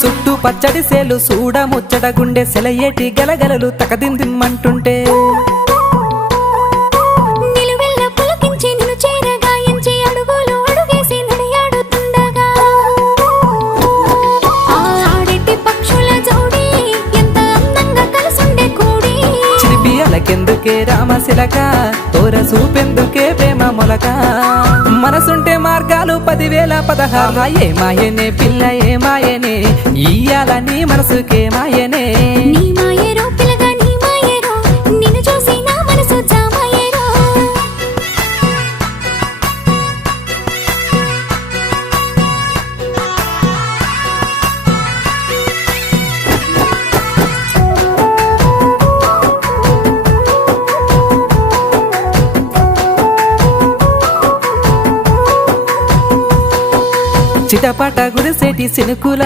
చుట్టూ పచ్చడి సేలు చూడ ముచ్చట గుండె సెలయేటి గలగలలు తకదిందిమ్మంటుంటే నిలువెల్ల పులకించి నిన్ను చేరగాయించి అడుగులు అడుగేసి నడియాడుతుండగా ఆడెట్టి పక్షుల జోడి ఎంత అందంగా కలుసుండే కూడి చిలిపి అలకెందుకే రామశిలక తోర చూపెందుకే ప్రేమ మొలక మనసుంటే మార్గాలు 10,016 ఏమాయనే పిల్ల ఏమాయనే ఇయ్యాల నీ మనసుకే మాయనే నీ మాయరో పిల్లగా నీ మాయరో నిన్ను చూసి నా మనసు జామాయరో చిటపట గురిసేటి సినుకుల